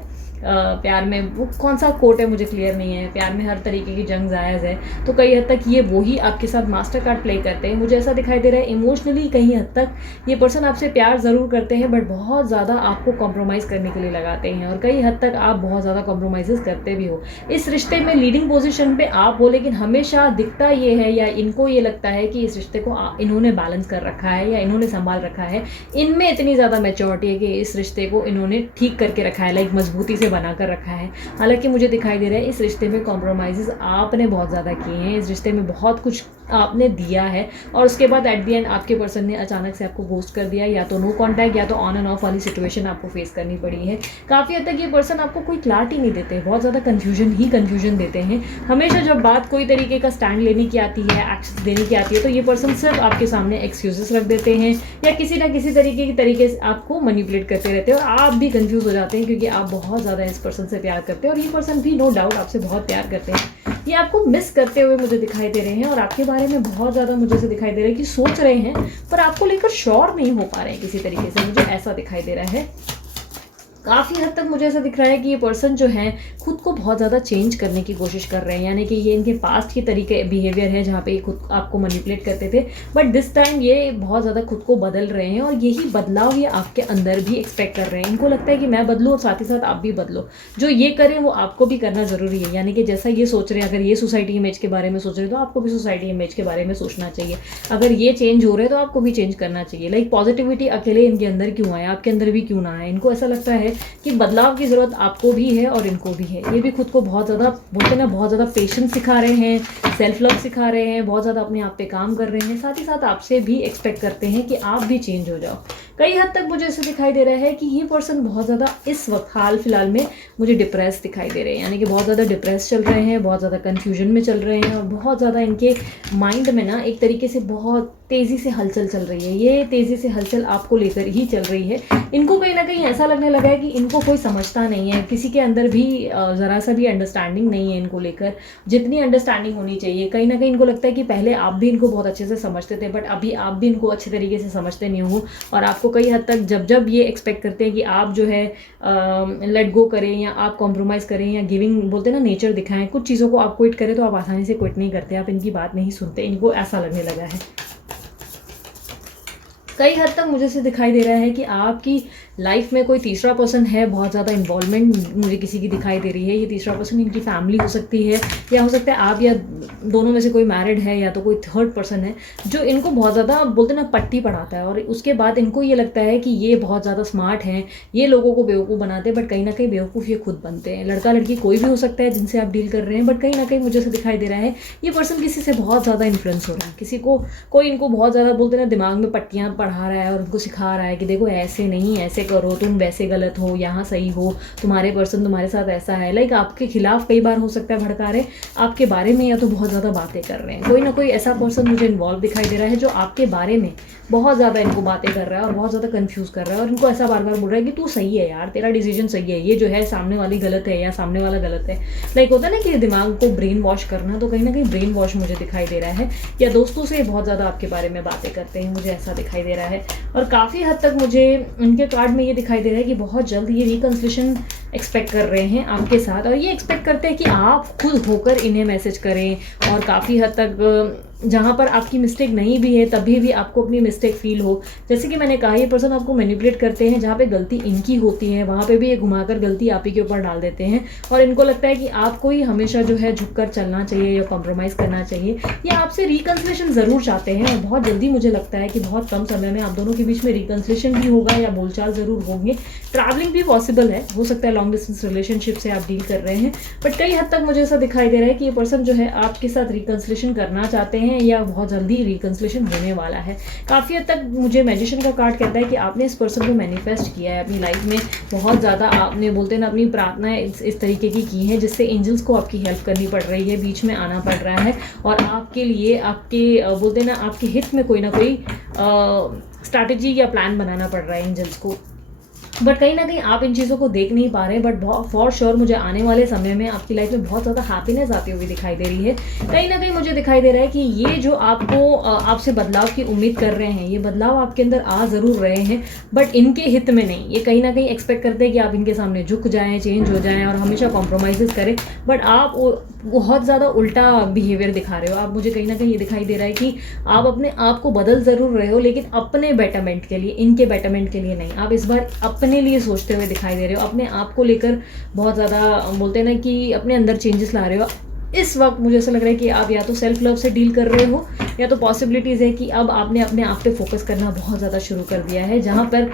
प्यार में वो कौन सा कोट है मुझे क्लियर नहीं है, प्यार में हर तरीके की जंग जायज़ है, तो कई हद तक ये वही आपके साथ मास्टर कार्ड प्ले करते हैं। मुझे ऐसा दिखाई दे रहा है इमोशनली कहीं हद तक ये पर्सन आपसे प्यार ज़रूर करते हैं, बट बहुत ज़्यादा आपको कॉम्प्रोमाइज़ करने के लिए लगाते हैं, और कई हद तक आप बहुत ज़्यादा कॉम्प्रोमाइज़ करते भी हो। इस रिश्ते में लीडिंग पोजीशन पे आप हो, लेकिन हमेशा दिखता ये है या इनको ये लगता है कि इस रिश्ते को इन्होंने बैलेंस कर रखा है या इन्होंने संभाल रखा है, इनमें इतनी ज़्यादा मैच्योरिटी है कि इस रिश्ते को इन्होंने ठीक करके रखा है, लाइक मजबूती से बना कर रखा है। हालांकि मुझे दिखाई दे रहा है इस रिश्ते में कॉम्प्रोमाइज़ आपने बहुत ज़्यादा किए हैं, इस रिश्ते में बहुत कुछ आपने दिया है, और उसके बाद एट द एंड आपके पर्सन ने अचानक से आपको घोस्ट कर दिया, या तो नो कॉन्टैक्ट या तो ऑन एंड ऑफ वाली सिचुएशन आपको फेस करनी पड़ी है। काफ़ी हद तक ये पर्सन आपको कोई क्लैरिटी नहीं देते, बहुत ज़्यादा कन्फ्यूजन देते हैं। हमेशा जब बात कोई तरीके का स्टैंड लेने की आती है, एक्शन देने की आती है, तो ये पर्सन सिर्फ आपके सामने एक्सक्यूजेस रख देते हैं या किसी ना किसी तरीके से आपको मैनिपुलेट करते रहते हैं, और आप भी कंफ्यूज हो जाते हैं क्योंकि आप बहुत ज़्यादा इस पर्सन से प्यार करते हैं, और ये पर्सन भी नो डाउट आपसे बहुत प्यार करते हैं। ये आपको मिस करते हुए मुझे दिखाई दे रहे हैं, और आपके बारे में बहुत ज़्यादा मुझे ऐसे दिखाई दे रहा है कि सोच रहे हैं, पर आपको लेकर श्योर नहीं हो पा रहे हैं किसी तरीके से, मुझे ऐसा दिखाई दे रहा है। काफ़ी हद तक मुझे ऐसा दिख रहा है कि ये पर्सन जो है खुद को बहुत ज़्यादा चेंज करने की कोशिश कर रहे हैं, यानी कि ये इनके पास्ट के तरीके बिहेवियर है जहाँ पे ये खुद आपको मैनिपुलेट करते थे, बट दिस टाइम ये बहुत ज़्यादा खुद को बदल रहे हैं, और यही बदलाव ये आपके अंदर भी एक्सपेक्ट कर रहे हैं। इनको लगता है कि मैं बदलूँ और साथ ही साथ आप भी बदलो, जो ये करें वो आपको भी करना ज़रूरी है, यानी कि जैसा ये सोच रहे हैं, अगर ये सोसाइटी इमेज के बारे में सोच रहे हैं तो आपको भी सोसाइटी इमेज के बारे में सोचना चाहिए। अगर ये चेंज हो रहे हैं तो आपको भी चेंज करना चाहिए। लाइक पॉजिटिविटी अकेले इनके अंदर क्यों आए, आपके अंदर भी क्यों ना आए। इनको ऐसा लगता है कि बदलाव की ज़रूरत आपको भी है और इनको भी है। ये भी खुद को बहुत ज़्यादा बोलते हैं ना, बहुत ज़्यादा पेशेंस सिखा रहे हैं, सेल्फ लव सिखा रहे हैं, बहुत ज़्यादा अपने आप पे काम कर रहे हैं, साथ ही साथ आपसे भी एक्सपेक्ट करते हैं कि आप भी चेंज हो जाओ। कई हद तक मुझे ऐसे दिखाई दे रहा है कि ये पर्सन बहुत ज़्यादा इस वक्त हाल फिलहाल में मुझे डिप्रेस दिखाई दे रहे हैं, यानी कि बहुत ज़्यादा डिप्रेस चल रहे हैं, बहुत ज़्यादा कन्फ्यूजन में चल रहे हैं, और बहुत ज़्यादा इनके माइंड में ना एक तरीके से बहुत तेज़ी से हलचल चल रही है। ये तेज़ी से हलचल आपको लेकर ही चल रही है। इनको कहीं ना कहीं ऐसा लगने लगा है कि इनको कोई समझता नहीं है, किसी के अंदर भी ज़रा सा भी अंडरस्टैंडिंग नहीं है इनको लेकर, जितनी अंडरस्टैंडिंग होनी चाहिए। कहीं ना कहीं इनको लगता है कि पहले आप भी इनको बहुत अच्छे से समझते थे, बट अभी आप भी इनको अच्छे तरीके से समझते नहीं हो, और आपको कई हद तक जब ये एक्सपेक्ट करते हैं कि आप जो है लेट गो करें या आप कॉम्प्रोमाइज़ करें या गिविंग बोलते हैं ना नेचर दिखाएं, कुछ चीज़ों को आप क्विट करें तो आप आसानी से क्विट नहीं करते, आप इनकी बात नहीं सुनते, इनको ऐसा लगने लगा है। कई हद तक मुझे से दिखाई दे रहा है कि आपकी लाइफ में कोई तीसरा पर्सन है, बहुत ज़्यादा इन्वॉल्वमेंट मुझे किसी की दिखाई दे रही है। ये तीसरा पर्सन इनकी फैमिली हो सकती है, या हो सकता है आप या दोनों में से कोई मैरिड है, या तो कोई थर्ड पर्सन है जो इनको बहुत ज़्यादा बोलते ना पट्टी पढ़ाता है, और उसके बाद इनको ये लगता है कि ये बहुत ज़्यादा स्मार्ट हैं, ये लोगों को बेवकूफ़ बनाते हैं, बट कहीं ना कहीं बेवकूफ़ ये खुद बनते हैं। लड़का लड़की कोई भी हो सकता है जिनसे आप डील कर रहे हैं, बट कहीं ना कहीं मुझे से दिखाई दे रहा है ये पर्सन किसी से बहुत ज़्यादा इन्फ्लुएंस हो रहा है, किसी को कोई इनको बहुत ज़्यादा बोलते ना दिमाग में पट्टियाँ पढ़ा रहा है और उनको सिखा रहा है कि देखो ऐसे नहीं, ऐसे करो, तुम वैसे गलत हो, यहाँ सही हो, तुम्हारे पर्सन तुम्हारे साथ ऐसा है। लाइक आपके खिलाफ कई बार हो सकता है भड़का रहे आपके बारे में, या तो बहुत ज़्यादा बातें कर रहे हैं। कोई ना कोई ऐसा पर्सन मुझे इन्वॉल्व दिखाई दे रहा है जो आपके बारे में बहुत ज़्यादा इनको बातें कर रहा है और बहुत ज़्यादा कंफ्यूज कर रहा है, और इनको ऐसा बार बार बोल रहा है कि तू सही है यार, तेरा डिसीजन सही है, ये जो है सामने वाली गलत है या सामने वाला गलत है। लाइक होता है ना कि दिमाग को ब्रेन वॉश करना, तो कहीं ना कहीं ब्रेन वॉश मुझे दिखाई दे रहा है, या दोस्तों से बहुत ज़्यादा आपके बारे में बातें करते हैं, मुझे ऐसा दिखाई दे रहा है। और काफ़ी हद तक मुझे उनके कार्ड में ये दिखाई दे रहा है कि बहुत जल्द ये रिकन्सिलेशन एक्सपेक्ट कर रहे हैं आपके साथ, और ये एक्सपेक्ट करते हैं कि आप खुद होकर इन्हें मैसेज करें, और काफ़ी हद तक जहाँ पर आपकी मिस्टेक नहीं भी है तभी भी आपको अपनी मिस्टेक फील हो। जैसे कि मैंने कहा ये पर्सन आपको मैनिपुलेट करते हैं, जहाँ पे गलती इनकी होती है वहाँ पे भी ये घुमाकर गलती आप ही के ऊपर डाल देते हैं, और इनको लगता है कि आपको ही हमेशा जो है झुककर चलना चाहिए या कॉम्प्रोमाइज़ करना चाहिए, या आपसे रिकन्सिलेशन ज़रूर चाहते हैं, और बहुत जल्दी मुझे लगता है कि बहुत कम समय में आप दोनों के बीच में रिकन्सिलेशन भी होगा या बोलचाल ज़रूर होंगे। ट्रैवलिंग भी पॉसिबल है, हो सकता है लॉन्ग डिस्टेंस रिलेशनशिप से आप डील कर रहे हैं, बट कई हद तक मुझे ऐसा दिखाई दे रहा है कि ये पर्सन जो है आपके साथ रिकन्सिलेशन करना चाहते हैं, या बहुत जल्दी रिकन्सिलेशन होने वाला है। काफ़ी हद तक मुझे मैजिशियन का कार्ड कहता है कि आपने इस पर्सन को मैनिफेस्ट किया है अपनी लाइफ में, बहुत ज़्यादा आपने बोलते हैं ना अपनी प्रार्थनाएं इस तरीके की हैं जिससे एंजल्स को आपकी हेल्प करनी पड़ रही है, बीच में आना पड़ रहा है, और आपके लिए आपके बोलते हैं ना आपके हित में कोई ना कोई स्ट्रैटेजी या प्लान बनाना पड़ रहा है एंजल्स को। बट कहीं ना कहीं आप इन चीज़ों को देख नहीं पा रहे हैं, बट फॉर श्योर मुझे आने वाले समय में आपकी लाइफ में बहुत ज़्यादा हैप्पीनेस आती हुई दिखाई दे रही है। कहीं ना कहीं मुझे दिखाई दे रहा है कि ये जो आपको आपसे बदलाव की उम्मीद कर रहे हैं, ये बदलाव आपके अंदर आ ज़रूर रहे हैं, बट इनके हित में नहीं। ये कहीं ना कहीं एक्सपेक्ट करते हैं कि आप इनके सामने झुक जाएँ, चेंज हो जाएँ और हमेशा कॉम्प्रोमाइज़ करें, बट आप बहुत ज़्यादा उल्टा बिहेवियर दिखा रहे हो। आप मुझे कहीं ना कहीं ये दिखाई दे रहा है कि आप अपने आप को बदल ज़रूर रहे हो, लेकिन अपने बेटरमेंट के लिए, इनके बेटरमेंट के लिए नहीं। आप इस बार अपने लिए सोचते हुए दिखाई दे रहे हो, अपने आप को लेकर बहुत ज़्यादा बोलते हैं ना कि अपने अंदर चेंजेस ला रहे हो। इस वक्त मुझे ऐसा लग रहा है कि आप या तो सेल्फ लव से डील कर रहे हो, या तो पॉसिबिलिटीज़ है कि अब आपने अपने आप पे फोकस करना बहुत ज़्यादा शुरू कर दिया है, जहाँ पर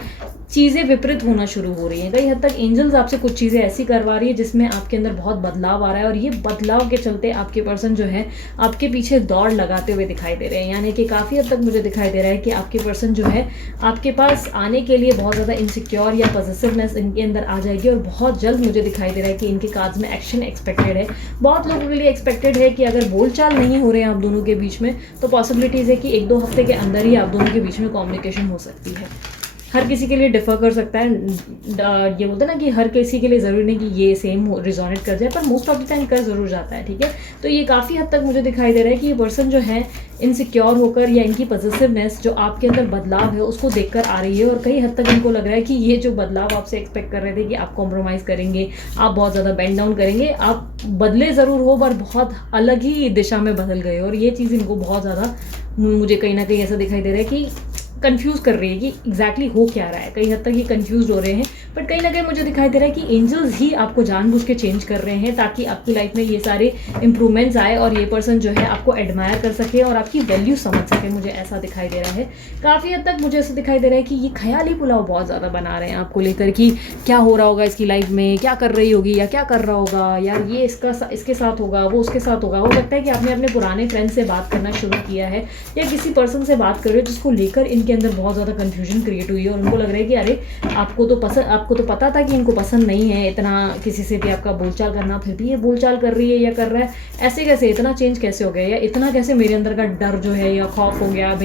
चीज़ें विपरीत होना शुरू हो रही हैं। कई हद तक एंजल्स आपसे कुछ चीज़ें ऐसी करवा रही है जिसमें आपके अंदर बहुत बदलाव आ रहा है, और ये बदलाव के चलते आपके पर्सन जो है आपके पीछे दौड़ लगाते हुए दिखाई दे रहे हैं। यानी कि काफ़ी हद तक मुझे दिखाई दे रहा है कि आपके पर्सन जो है आपके पास आने के लिए बहुत ज़्यादा इनसिक्योर या पॉजिटिवनेस इनके अंदर आ जाएगी, और बहुत जल्द मुझे दिखाई दे रहा है कि इनके कार्ड्स में एक्शन एक्सपेक्टेड है। बहुत लोगों के लिए एक्सपेक्टेड है कि अगर बोलचाल नहीं हो रहे हैं आप दोनों के बीच में, तो पॉसिबिलिटीज़ है कि 1-2 हफ्ते के अंदर ही आप दोनों के बीच में कम्युनिकेशन हो सकती है। हर किसी के लिए डिफर कर सकता है, ये बोलते हैं ना कि हर किसी के लिए ज़रूरी नहीं कि ये सेम रिजोनेट कर जाए, पर मोस्ट ऑफ द टाइम कर ज़रूर जाता है, ठीक है। तो ये काफ़ी हद तक मुझे दिखाई दे रहा है कि ये पर्सन जो है इनसिक्योर होकर या इनकी पॉजिटिवनेस जो आपके अंदर बदलाव है उसको देखकर आ रही है, और कई हद तक इनको लग रहा है कि ये जो बदलाव आपसे एक्सपेक्ट कर रहे थे कि आप कॉम्प्रोमाइज़ करेंगे, आप बहुत ज़्यादा बेंड डाउन करेंगे, आप बदले ज़रूर हो पर बहुत अलग ही दिशा में बदल गए। और ये चीज़ इनको बहुत ज़्यादा मुझे कहीं ना कहीं ऐसा दिखाई दे रहा है कि कंफ्यूज कर रही है कि एग्जैक्टली हो क्या रहा है। कई हद तक ये कंफ्यूज हो रहे हैं, बट कहीं ना कहीं मुझे दिखाई दे रहा है कि एंजल्स ही आपको जानबूझ के चेंज कर रहे हैं ताकि आपकी लाइफ में ये सारे इंप्रूवमेंट्स आए और ये पर्सन जो है आपको एडमायर कर सके और आपकी वैल्यू समझ सके। मुझे ऐसा दिखाई दे रहा है। काफ़ी हद तक मुझे ऐसा दिखाई दे रहा है कि ये ख्याली पुलाव बहुत ज़्यादा बना रहे हैं आपको लेकर कि क्या हो रहा होगा इसकी लाइफ में, क्या कर रही होगी या क्या कर रहा होगा, यार ये इसके साथ होगा, वो उसके साथ होगा। हो सकता है कि आपने अपने पुराने फ्रेंड से बात करना शुरू किया है या किसी पर्सन से बात कर रहे हो जिसको लेकर इनके अंदर बहुत ज़्यादा कंफ्यूजन क्रिएट हुई है, और उनको लग रहा है कि अरे आपको तो पता था कि इनको पसंद नहीं है इतना किसी से भी आपका बोलचाल करना, फिर भी ये बोलचाल कर रही है या कर रहा है, ऐसे कैसे, इतना चेंज कैसे हो गया, या इतना कैसे मेरे अंदर का डर जो है या खौफ हो गया,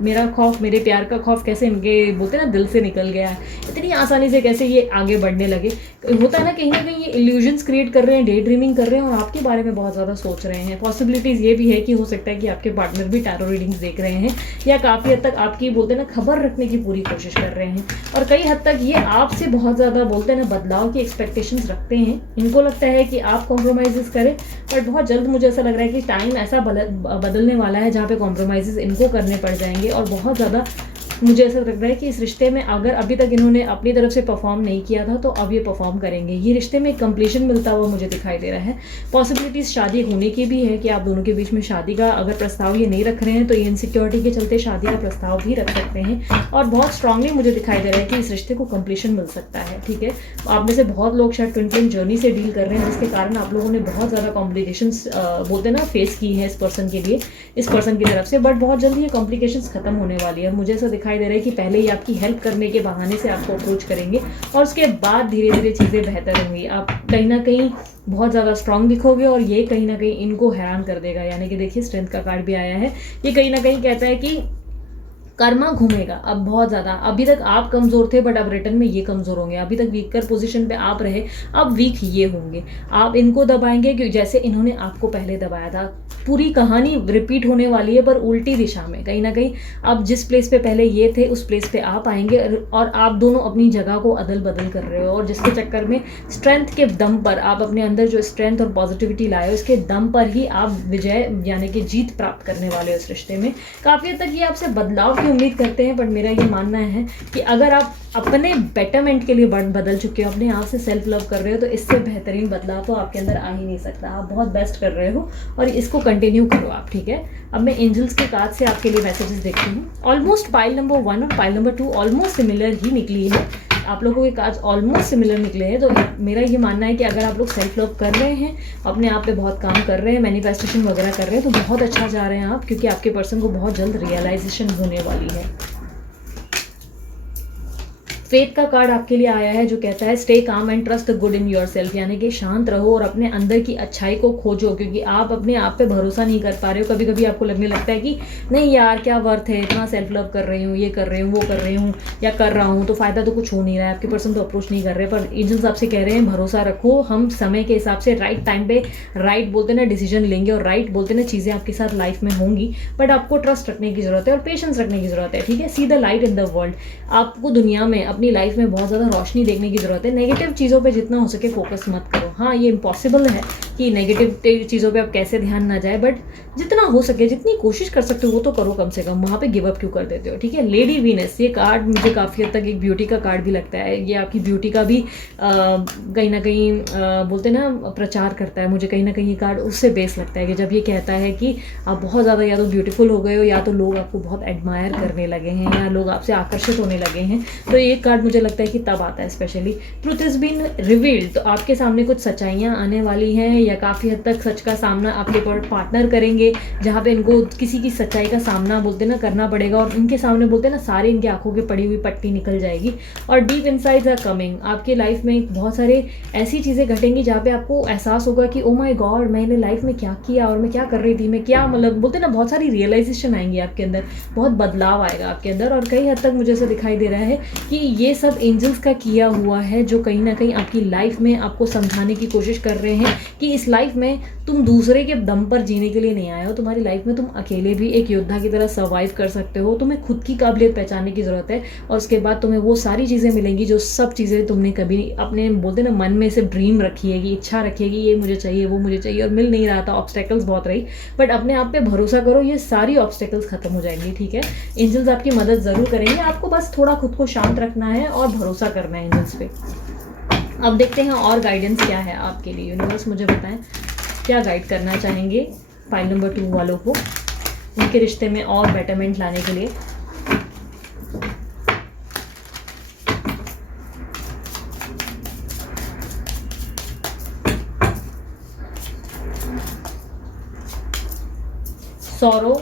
मेरा खौफ, मेरे प्यार का खौफ कैसे इनके बोलते ना दिल से निकल गया है, इतनी आसानी से कैसे ये आगे बढ़ने लगे। होता है ना कहीं ये इल्यूजन्स क्रिएट कर रहे हैं, डे ड्रीमिंग कर रहे हैं और आपके बारे में बहुत ज़्यादा सोच रहे हैं। पॉसिबिलिटीज़ ये भी है कि हो सकता है कि आपके पार्टनर भी टैरो रीडिंग्स देख रहे हैं या काफ़ी हद तक आपकी बोलते ना खबर रखने की पूरी कोशिश कर रहे हैं, और कई हद तक ये आपसे बहुत ज़्यादा बोलते हैं ना बदलाव की एक्सपेक्टेशंस रखते हैं। इनको लगता है कि आप कॉम्प्रोमाइज़ करें, बट बहुत जल्द मुझे ऐसा लग रहा है कि टाइम ऐसा बदलने वाला है जहाँ पे कॉम्प्रोमाइज़ इनको करने पड़ जाएंगे, और बहुत ज़्यादा मुझे ऐसा लग रहा है कि इस रिश्ते में अगर अभी तक इन्होंने अपनी तरफ से परफॉर्म नहीं किया था तो अब ये परफॉर्म करेंगे। ये रिश्ते में कंप्लीशन मिलता हुआ मुझे दिखाई दे रहा है। पॉसिबिलिटीज़ शादी होने की भी है कि आप दोनों के बीच में शादी का अगर प्रस्ताव ये नहीं रख रहे हैं तो ये इनसिक्योरिटी के चलते शादी का प्रस्ताव भी रख सकते हैं, और बहुत स्ट्रांगली मुझे दिखाई दे रहा है कि इस रिश्ते को कंप्लीशन मिल सकता है, ठीक है। आप में से बहुत लोग शायद ट्विन फ्लेम जर्नी से डील कर रहे हैं, जिसके कारण आप लोगों ने बहुत ज़्यादा कॉम्प्लिकेशंस बोलते ना फेस की है इस पर्सन के लिए, इस पर्सन की तरफ से, बट बहुत जल्दी ये कॉम्प्लिकेशंस खत्म होने वाली है। मुझे ऐसा दिखाई दे रहा है कि पहले आपकी हेल्प करने के बहाने से आपको अप्रोच करेंगे और उसके बाद धीरे धीरे चीज़ें बेहतर होंगी। आप कहीं ना कहीं बहुत ज़्यादा स्ट्रांग दिखोगे और ये कहीं ना कहीं इनको हैरान कर देगा। यानी कि देखिए स्ट्रेंथ का कार्ड भी आया है, ये कहीं ना कहीं कहता है कि कर्मा घूमेगा अब बहुत ज़्यादा। अभी तक आप कमज़ोर थे बट अब रिटर्न में ये कमज़ोर होंगे। अभी तक वीकर पोजीशन पे आप रहे, अब वीक ये होंगे। आप इनको दबाएंगे क्योंकि जैसे इन्होंने आपको पहले दबाया था। पूरी कहानी रिपीट होने वाली है पर उल्टी दिशा में। कहीं ना कहीं अब जिस प्लेस पे पहले ये थे उस प्लेस पे आप आएंगे और आप दोनों अपनी जगह को अदल बदल कर रहे हो, और जिसके चक्कर में स्ट्रेंथ के दम पर आप अपने अंदर जो स्ट्रेंथ और पॉजिटिविटी लाए हो उसके दम पर ही आप विजय यानी कि जीत प्राप्त करने वाले हो इस रिश्ते में। काफ़ी हद तक ये आपसे बदलाव की उम्मीद करते हैं, बट मेरा ये मानना है कि अगर आप अपने बेटरमेंट के लिए बदल चुके हो, अपने आप से सेल्फ लव कर रहे हो, तो इससे बेहतरीन बदलाव तो आपके अंदर आ ही नहीं सकता। आप बहुत बेस्ट कर रहे हो और इसको कंटिन्यू करो आप, ठीक है। अब मैं एंजल्स के कार्ड से आपके लिए मैसेजेस देखती हूँ। ऑलमोस्ट पाइल नंबर 1 और पाइल नंबर 2 ऑलमोस्ट सिमिलर ही निकली है। आप लोगों के कार्ड्स ऑलमोस्ट सिमिलर निकले हैं, तो मेरा ये मानना है कि अगर आप लोग सेल्फ लव कर रहे हैं, अपने आप पे बहुत काम कर रहे हैं, मैनिफेस्टेशन वगैरह कर रहे हैं, तो बहुत अच्छा जा रहे हैं आप, क्योंकि आपके पर्सन को बहुत जल्द रियलाइजेशन होने वाली है। फेथ का कार्ड आपके लिए आया है जो कहता है stay calm and trust the good in your self, यानी कि शांत रहो और अपने अंदर की अच्छाई को खोजो, क्योंकि आप अपने आप पे भरोसा नहीं कर पा रहे हो। कभी कभी आपको लगने लगता है कि नहीं यार क्या वर्थ है, इतना सेल्फ लव कर रही हूँ, ये कर रही हूँ, वो कर रही हूँ या कर रहा हूँ, तो फ़ायदा तो कुछ हो नहीं रहा है, आपके पर्सन तो अप्रोच नहीं कर रहे। पर एंजल्स आपसे कह रहे हैं भरोसा रखो, हम समय के हिसाब से राइट टाइम पे राइट बोलते ना डिसीजन लेंगे और राइट बोलते ना चीज़ें आपके साथ लाइफ में होंगी। बट आपको ट्रस्ट रखने की ज़रूरत है और पेशेंस रखने की ज़रूरत है, ठीक है। See the light in the world, आपको दुनिया में अपनी लाइफ में बहुत ज़्यादा रोशनी देखने की ज़रूरत है। नेगेटिव चीज़ों पे जितना हो सके फोकस मत करो। हाँ, ये इम्पॉसिबल है कि नेगेटिव चीज़ों पे आप कैसे ध्यान ना जाए, बट जितना हो सके, जितनी कोशिश कर सकते हो वो तो करो कम से कम। वहाँ पे गिव अप क्यों कर देते हो, ठीक है। लेडी वीनस, ये कार्ड मुझे काफ़ी हद तक एक ब्यूटी का कार्ड भी लगता है। ये आपकी ब्यूटी का भी कहीं ना कहीं बोलते ना प्रचार करता है। मुझे कहीं ना कहीं ये कार्ड उससे बेस लगता है कि जब ये कहता है कि आप बहुत ज़्यादा या तो ब्यूटीफुल हो गए हो या तो लोग आपको बहुत एडमायर करने लगे हैं या लोग आपसे आकर्षित होने लगे हैं, तो ये कार्ड मुझे लगता है कि तब आता है। Specially truth is been revealed, तो आपके सामने कुछ सच्चाइयाँ आने वाली हैं या काफ़ी हद तक सच का सामना आपके पार्टनर करेंगे, जहाँ पे इनको किसी की सच्चाई का सामना बोलते ना करना पड़ेगा और इनके सामने बोलते ना सारी इनकी आंखों की पड़ी हुई पट्टी निकल जाएगी। और डीप इनसाइट्स आर कमिंग, आपके लाइफ में बहुत सारे ऐसी चीज़ें घटेंगी जहाँ पे आपको एहसास होगा कि ओ माय गॉड, मैंने लाइफ में क्या किया और मैं क्या कर रही थी, मैं क्या मतलब बोलते ना बहुत सारी रियलाइजेशन आएंगी आपके अंदर, बहुत बदलाव आएगा आपके अंदर। और कई हद तक मुझे ऐसा दिखाई दे रहा है कि ये सब एंजल्स का किया हुआ है जो कहीं ना कहीं आपकी लाइफ में आपको समझाने की कोशिश कर रहे हैं कि इस लाइफ में तुम दूसरे के दम पर जीने के लिए नहीं आए हो। तुम्हारी लाइफ में तुम अकेले भी एक योद्धा की तरह सर्वाइव कर सकते हो। तुम्हें खुद की काबिलियत पहचानने की ज़रूरत है और उसके बाद तुम्हें वो सारी चीज़ें मिलेंगी जो सब चीज़ें तुमने कभी अपने बोलते ना मन में से ड्रीम रखी है कि इच्छा रखी है कि ये मुझे चाहिए, वो मुझे चाहिए और मिल नहीं रहा था, ऑब्स्टेकल्स बहुत रही। बट अपने आप पे भरोसा करो, ये सारी ऑब्स्टेकल्स खत्म हो जाएंगी, ठीक है। एंजल्स आपकी मदद ज़रूर करेंगे, आपको बस थोड़ा खुद को शांत रखना है और भरोसा करना है एंजल्स पे। अब देखते हैं और गाइडेंस क्या है आपके लिए। यूनिवर्स मुझे बताएं क्या गाइड करना चाहेंगे फाइल नंबर 2 वालों को उनके रिश्ते में और बेटरमेंट लाने के लिए। Sorrow,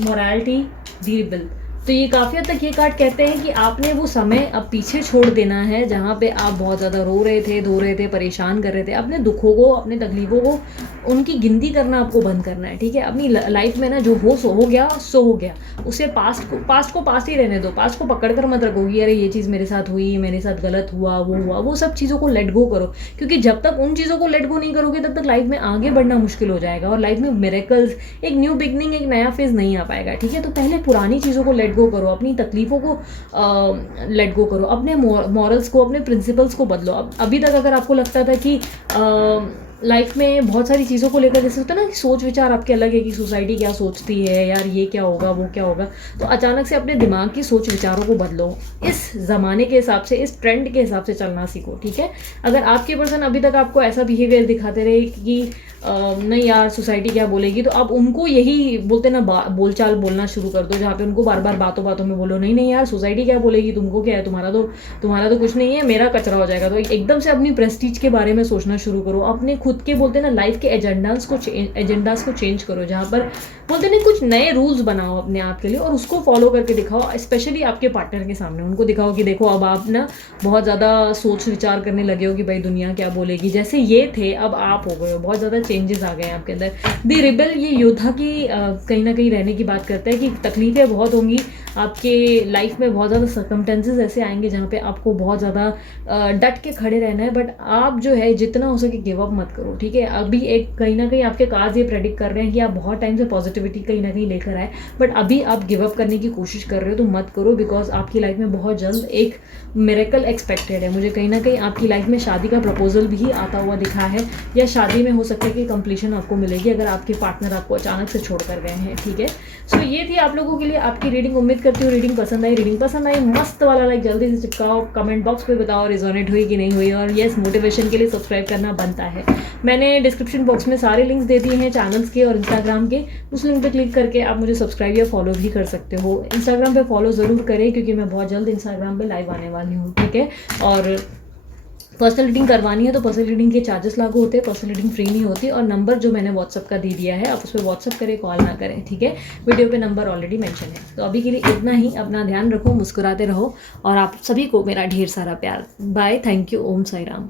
morality, rebuild. तो ये काफ़ी हद तक ये कार्ड कहते हैं कि आपने वो समय अब पीछे छोड़ देना है जहाँ पे आप बहुत ज़्यादा रो रहे थे, धो रहे थे, परेशान कर रहे थे। अपने दुखों को, अपने तकलीफ़ों को, उनकी गिनती करना आपको बंद करना है, ठीक है। अपनी लाइफ में ना जो हो गया सो हो गया। उसे पास्ट को पास्ट ही रहने दो। पास्ट को पकड़ कर मत रखोगी, अरे ये चीज़ मेरे साथ हुई, मेरे साथ गलत हुआ, वो हुआ, वो सब चीज़ों को लेट गो करो। क्योंकि जब तक उन चीज़ों को लेट गो नहीं करोगे तब तक लाइफ में आगे बढ़ना मुश्किल हो जाएगा और लाइफ में मिरेकल्स, एक न्यू बिगनिंग, एक नया फेज़ नहीं आ पाएगा, ठीक है। तो पहले पुरानी चीज़ों को लेट गो करो, अपनी तकलीफ़ों को लेट गो करो, अपने मॉरल्स को, अपने प्रिंसिपल्स को बदलो। अब अभी तक अगर आपको लगता था कि लाइफ में बहुत सारी चीज़ों को लेकर जैसे होता है ना कि सोच विचार आपके अलग है कि सोसाइटी क्या सोचती है, यार ये क्या होगा, वो क्या होगा, तो अचानक से अपने दिमाग की सोच विचारों को बदलो। इस ज़माने के हिसाब से, इस ट्रेंड के हिसाब से चलना सीखो, ठीक है। अगर आपके पर्सन अभी तक आपको ऐसा बिहेवियर दिखाते रहे कि नहीं यार सोसाइटी क्या बोलेगी, तो आप उनको यही बोलते ना बोलचाल बोलना शुरू कर दो, जहाँ पे उनको बार बार बातों बातों में बोलो नहीं नहीं यार सोसाइटी क्या बोलेगी, तुमको क्या है, तुम्हारा तो कुछ नहीं है, मेरा कचरा हो जाएगा। तो एकदम से अपनी प्रेस्टीज के बारे में सोचना शुरू करो। अपने खुद के बोलते ना लाइफ के एजेंडाज को चेंज करो, जहाँ पर बोलते ना कुछ नए रूल्स बनाओ अपने आप के लिए और उसको फॉलो करके दिखाओ। स्पेशली आपके पार्टनर के सामने उनको दिखाओ कि देखो अब आप ना बहुत ज़्यादा सोच विचार करने लगे हो कि भाई दुनिया क्या बोलेगी। जैसे ये थे अब आप हो गए हो, बहुत ज़्यादा चेंजेस आ गए हैं आपके अंदर। द रिबेल ये योद्धा की कहीं ना कहीं रहने की बात करता है कि तकलीफें बहुत होंगी आपके लाइफ में, बहुत ज़्यादा सर्कमटेंसेस ऐसे आएंगे जहाँ पे आपको बहुत ज़्यादा डट के खड़े रहना है। बट आप जो है जितना हो सके गिव अप मत करो, ठीक है। अभी एक कहीं ना कहीं आपके कार्ड्स ये प्रेडिक्ट कर रहे हैं कि आप बहुत टाइम से पॉजिटिविटी कहीं ना कहीं लेकर आए, बट अभी आप गिव अप करने की कोशिश कर रहे हो तो मत करो, बिकॉज आपकी लाइफ में बहुत जल्द एक मिरेकल एक्सपेक्टेड है। मुझे कहीं ना कहीं आपकी लाइफ में शादी का प्रपोजल भी आता हुआ दिखा है, या शादी में हो सकता है कि कंप्लीशन आपको मिलेगी अगर आपके पार्टनर आपको अचानक से छोड़ कर गए हैं, ठीक है। सो ये थी आप लोगों के लिए आपकी रीडिंग। उम्मीद करती हूँ रीडिंग पसंद आई मस्त वाला लाइक जल्दी से चिपकाओ, कमेंट बॉक्स पे बताओ रिजोनेट हुई कि नहीं हुई, और येस मोटिवेशन के लिए सब्सक्राइब करना बनता है। मैंने डिस्क्रिप्शन बॉक्स में सारे लिंक्स दे दिए हैं चैनल्स के और इंस्टाग्राम के, उस लिंक पे क्लिक करके आप मुझे सब्सक्राइब या फॉलो भी कर सकते हो। इंस्टाग्राम पे फॉलो ज़रूर करें क्योंकि मैं बहुत जल्द इंस्टाग्राम पे लाइव आने वाली हूँ, ठीक है। और पर्सनल रीडिंग करवानी है तो पर्सनल रीडिंग के चार्जेस लागू होते हैं, पर्सनल रीडिंग फ्री नहीं होती। और नंबर जो मैंने व्हाट्सअप का दे दिया है, आप उस पर व्हाट्सअप करें, कॉल ना करें, ठीक है। वीडियो पे नंबर ऑलरेडी मेंशन है। तो अभी के लिए इतना ही। अपना ध्यान रखो, मुस्कुराते रहो और आप सभी को मेरा ढेर सारा प्यार। Bye, thank you, Om Sai Ram.